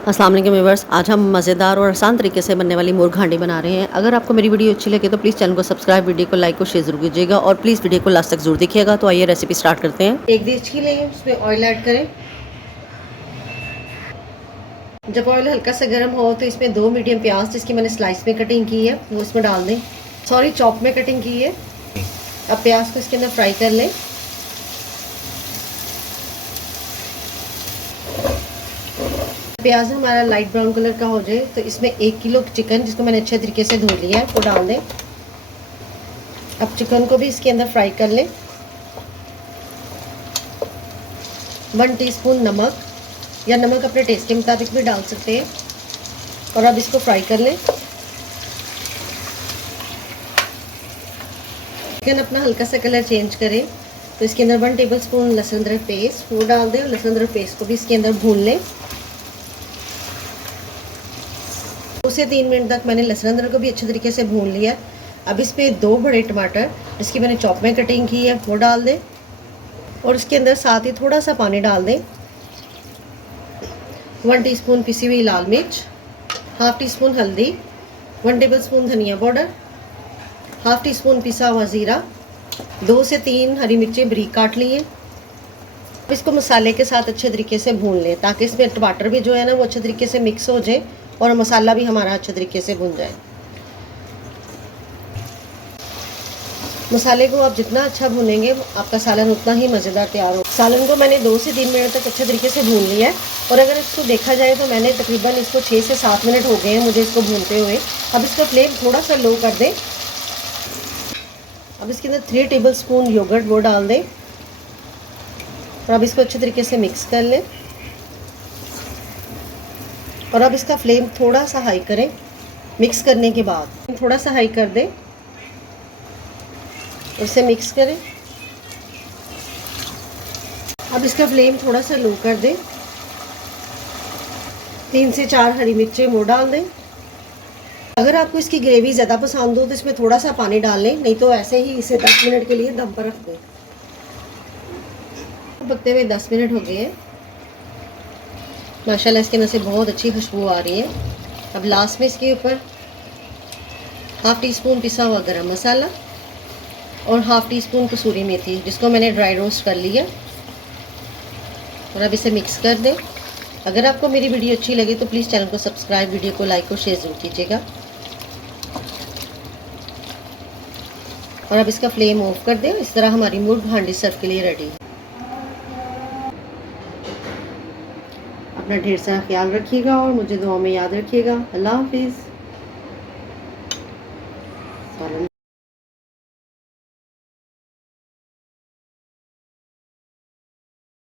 अस्सलाम वालेकुम व्यूअर्स, आज हम मज़ेदार और आसान तरीके से बनने वाली मुर्ग हांडी बना रहे हैं। अगर आपको मेरी वीडियो अच्छी लगे तो प्लीज़ चैनल को सब्सक्राइब, वीडियो को लाइक और शेयर ज़रूर कीजिएगा और प्लीज़ वीडियो को लास्ट तक ज़रूर देखिएगा। तो आइए रेसिपी स्टार्ट करते हैं। एक देचकी लें, उसमें ऑयल ऐड करें। जब ऑयल हल्का सा गर्म हो तो इसमें 2 मीडियम प्याज जिसकी मैंने स्लाइस में कटिंग की है वो इसमें डाल दें। सॉरी, चॉप में कटिंग की है। अब प्याज को इसके अंदर फ्राई कर लें। प्याज हमारा लाइट ब्राउन कलर का हो जाए तो इसमें 1 किलो चिकन जिसको मैंने अच्छे तरीके से धो लिया है वो डाल दें। अब चिकन को भी इसके अंदर फ्राई कर लें। 1 टीस्पून नमक या नमक अपने टेस्ट के मुताबिक भी डाल सकते हैं। और अब इसको फ्राई कर लें। चिकन अपना हल्का सा कलर चेंज करें तो इसके अंदर 1 टेबलस्पून लहसुन अदरक पेस्ट वो डाल दें और लहसुन अदरक पेस्ट को भी इसके अंदर भून लें। 2 से 3 मिनट तक मैंने लहसुन अदरक को भी अच्छे तरीके से भून लिया। अब इसमें 2 बड़े टमाटर जिसकी मैंने चॉप में कटिंग की है वो डाल दें और इसके अंदर साथ ही थोड़ा सा पानी डाल दें। 1 टीस्पून पिसी हुई लाल मिर्च, हाफ टी स्पून हल्दी, 1 टेबलस्पून धनिया पाउडर, हाफ टी स्पून पिसा हुआ ज़ीरा, 2 से 3 हरी मिर्चें बारीक काट ली हैं। अब इसको मसाले के साथ अच्छे तरीके से भून लें ताकि इसमें टमाटर भी जो है ना वो अच्छे तरीके से मिक्स हो जाए और मसाला भी हमारा अच्छे तरीके से भुन जाए। मसाले को आप जितना अच्छा भूनेंगे आपका सालन उतना ही मज़ेदार तैयार हो। सालन को मैंने 2 से 3 मिनट तक अच्छे तरीके से भून लिया है और अगर इसको देखा जाए तो मैंने तकरीबन इसको 6 से 7 मिनट हो गए हैं मुझे इसको भूनते हुए। अब इसका फ्लेम थोड़ा सा लो कर दें। अब इसके अंदर 3 टेबलस्पून योगर्ट वो डाल दें और अब इसको अच्छे तरीके से मिक्स कर लें। और अब इसका फ्लेम थोड़ा सा हाई करें। मिक्स करने के बाद थोड़ा सा हाई कर दें, इसे मिक्स करें। अब इसका फ्लेम थोड़ा सा लो कर दें। 3 से 4 हरी मिर्चें वो डाल दें। अगर आपको इसकी ग्रेवी ज़्यादा पसंद हो तो इसमें थोड़ा सा पानी डाल लें, नहीं तो ऐसे ही इसे 10 मिनट के लिए दम पर रख दें। पकते हुए 10 मिनट हो गए हैं। माशाल्लाह इसके अंदर से बहुत अच्छी खुशबू आ रही है। अब लास्ट में इसके ऊपर हाफ टी स्पून पिसा हुआ गरम मसाला और हाफ टी स्पून कसूरी मेथी जिसको मैंने ड्राई रोस्ट कर लिया और अब इसे मिक्स कर दें। अगर आपको मेरी वीडियो अच्छी लगे तो प्लीज़ चैनल को सब्सक्राइब, वीडियो को लाइक और शेयर ज़रूर कीजिएगा। और अब इसका फ्लेम ऑफ कर दें। इस तरह हमारी मुर्ग हांडी सर्व के लिए रेडी है। अपना ढेर सारा ख्याल रखिएगा और मुझे दुआ में याद रखिएगा। अल्लाह हाफिज़।